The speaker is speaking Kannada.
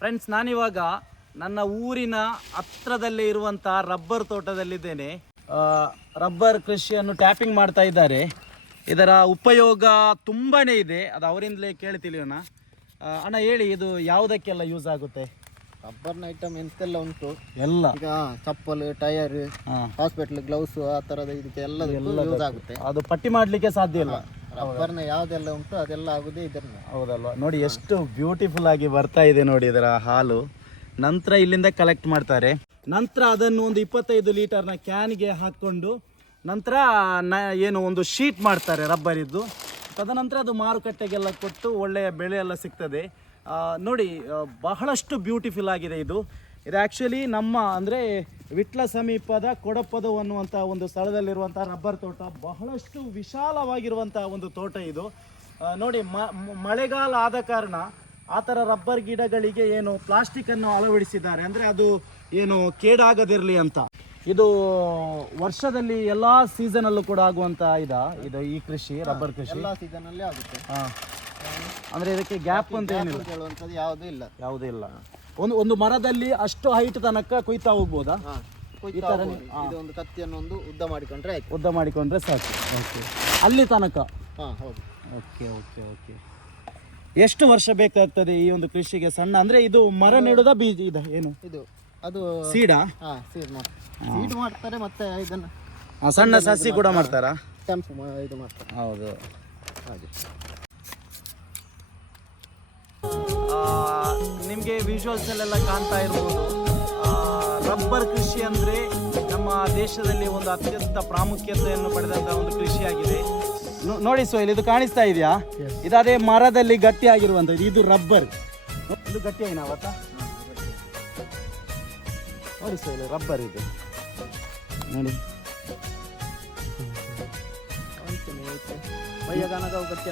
ಫ್ರೆಂಡ್ಸ್ ನಾನಿವಾಗ ನನ್ನ ಊರಿನ ಹತ್ರದಲ್ಲೇ ಇರುವಂಥ ರಬ್ಬರ್ ತೋಟದಲ್ಲಿದ್ದೇನೆ. ರಬ್ಬರ್ ಕೃಷಿಯನ್ನು ಟ್ಯಾಪಿಂಗ್ ಮಾಡ್ತಾ ಇದ್ದಾರೆ. ಇದರ ಉಪಯೋಗ ತುಂಬಾ ಇದೆ. ಅದು ಅವರಿಂದಲೇ ಕೇಳಿ ತಿಳಿಯೋಣ. ಅಣ್ಣ ಹೇಳಿ ಇದು ಯಾವುದಕ್ಕೆಲ್ಲ ಯೂಸ್ ಆಗುತ್ತೆ? ರಬ್ಬರ್ನ ಐಟಮ್ ಎಂತೆಲ್ಲ ಉಂಟು? ಎಲ್ಲ. ಈಗ chappal tyre hospital hospital gloves ಆ ತರದ ಇದಕ್ಕೆ ಎಲ್ಲ ಯೂಸ್ ಆಗುತ್ತೆ. ಅದು ಪಟ್ಟಿ ಮಾಡಲಿಕ್ಕೆ ಸಾಧ್ಯ ಇಲ್ಲ. ರಬ್ಬರ್ನ ಯಾವ್ದೆಲ್ಲ ಉಂಟು ಅದೆಲ್ಲ ಆಗುದೇ ಇದನ್ನ ಹೌದಲ್ವಾ? ನೋಡಿ, ಎಷ್ಟು ಬ್ಯೂಟಿಫುಲ್ ಆಗಿ ಬರ್ತಾ ಇದೆ ನೋಡಿ ಇದರ ಹಾಲು. ನಂತರ ಇಲ್ಲಿಂದ ಕಲೆಕ್ಟ್ ಮಾಡ್ತಾರೆ. ನಂತರ ಅದನ್ನು ಒಂದು ಇಪ್ಪತ್ತೈದು ಲೀಟರ್ನ ಕ್ಯಾನ್ಗೆ ಹಾಕ್ಕೊಂಡು ನಂತರ ನ, ಏನು ಒಂದು ಶೀಟ್ ಮಾಡ್ತಾರೆ ರಬ್ಬರಿದ್ದು. ತದನಂತರ ಅದು ಮಾರುಕಟ್ಟೆಗೆಲ್ಲ ಕೊಟ್ಟು ಒಳ್ಳೆಯ ಬೆಳೆ ಎಲ್ಲ ಸಿಗ್ತದೆ ನೋಡಿ ಬಹಳಷ್ಟು ಬ್ಯೂಟಿಫುಲ್ ಆಗಿದೆ ಇದು. ಇದು ಆ್ಯಕ್ಚುಲಿ ನಮ್ಮ ಅಂದರೆ ವಿಟ್ಲ ಸಮೀಪದ ಕೊಡಪದು ಅನ್ನುವಂಥ ಒಂದು ಸ್ಥಳದಲ್ಲಿರುವಂಥ ರಬ್ಬರ್ ತೋಟ. ಬಹಳಷ್ಟು ವಿಶಾಲವಾಗಿರುವಂಥ ಒಂದು ತೋಟ ಇದು. ನೋಡಿ ಮಳೆಗಾಲ ಆದ ಕಾರಣ ಆ ಥರ ರಬ್ಬರ್ ಗಿಡಗಳಿಗೆ ಏನು ಪ್ಲಾಸ್ಟಿಕ್ ಅನ್ನು ಅಳವಡಿಸಿದ್ದಾರೆ. ಅಂದರೆ ಅದು ಏನು ಕೇಡಾಗದಿರಲಿ ಅಂತ. ಇದು ವರ್ಷದಲ್ಲಿ ಎಲ್ಲಾ ಸೀಸನಲ್ಲೂ ಕೂಡ ಆಗುವಂತ ಇದ. ಇದು ಈ ಕೃಷಿ ರಬ್ಬರ್ ಕೃಷಿ. ಎಲ್ಲಾ ಸೀಸನ್ ಅಲ್ಲಿ ಆಗುತ್ತೆ. ಹಾ. ಅಂದ್ರೆ ಇದಕ್ಕೆ ಗ್ಯಾಪ್ ಅಂತ ಏನಿಲ್ಲ. ಯಾವುದೂ ಇಲ್ಲ. ಯಾವುದೂ ಇಲ್ಲ. ಒಂದು ಒಂದು ಮರದಲ್ಲಿ ಅಷ್ಟು ಹೈಟ್ ತನಕ ಕೊಯ್ತಾ ಹೋಗ್ಬೋದಾ? ಹಾ ಕೊಯ್ತಾ ಹೋಗ್ಬೋದು. ಇದು ಒಂದು ಕತ್ತಿಯನ್ನು ಒಂದು ಉದ್ದ ಮಾಡಿಕೊಂಡ್ರೆ ಆಯ್ತು. ಉದ್ದ ಮಾಡಿಕೊಂಡ್ರೆ ಸಾಕು. ಓಕೆ ಅಲ್ಲಿ ತನಕ? ಹಾ ಹೌದು. ಓಕೆ ಓಕೆ ಓಕೆ ಎಷ್ಟು ವರ್ಷ ಬೇಕಾಗ್ತದೆ ಈ ಒಂದು ಕೃಷಿಗೆ ಸಣ್ಣ? ಅಂದ್ರೆ ಇದು ಮರ ನೆಡುದ ಬೀಜ ಇದೆ ಏನು? ಇದು ಅದು ಸೀಡಾ ಹಾ ಸೀಡ್ ಮಾಡ್ತಾರೆ ಸೀಡ್ ಮಾಡ್ತಾರೆ ಮತ್ತೆ ಇದನ್ನ ಸಣ್ಣ ಸಸಿ ಕೂಡ ಮಾಡ್ತಾರಾ. ಟೆಂಪ್ ಇದು ಮಾಡ್ತಾರೆ. ಹೌದು. ಹಾಗೆ. ನಿಮಗೆ ವಿಜುವಲ್ಸಲ್ಲೆಲ್ಲ ಕಾಣ್ತಾ ಇರ್ಬೋದು. ರಬ್ಬರ್ ಕೃಷಿ ಅಂದರೆ ನಮ್ಮ ದೇಶದಲ್ಲಿ ಒಂದು ಅತ್ಯಂತ ಪ್ರಾಮುಖ್ಯತೆಯನ್ನು ಪಡೆದಂಥ ಒಂದು ಕೃಷಿಯಾಗಿದೆ ನೋಡಿ ಇಲ್ಲಿ ಇದು ಕಾಣಿಸ್ತಾ ಇದೆಯಾ? ಇದಾದೇ ಮರದಲ್ಲಿ ಗಟ್ಟಿಯಾಗಿರುವಂಥದ್ದು ಇದು ರಬ್ಬರ್ ಇದು ಗಟ್ಟಿಯಾಗಿ ಅವತ್ತ ನೋಡಿ ಇಲ್ಲಿ ರಬ್ಬರ್ ಇದು. ನೋಡಿ. ಗಟ್ಟಿ.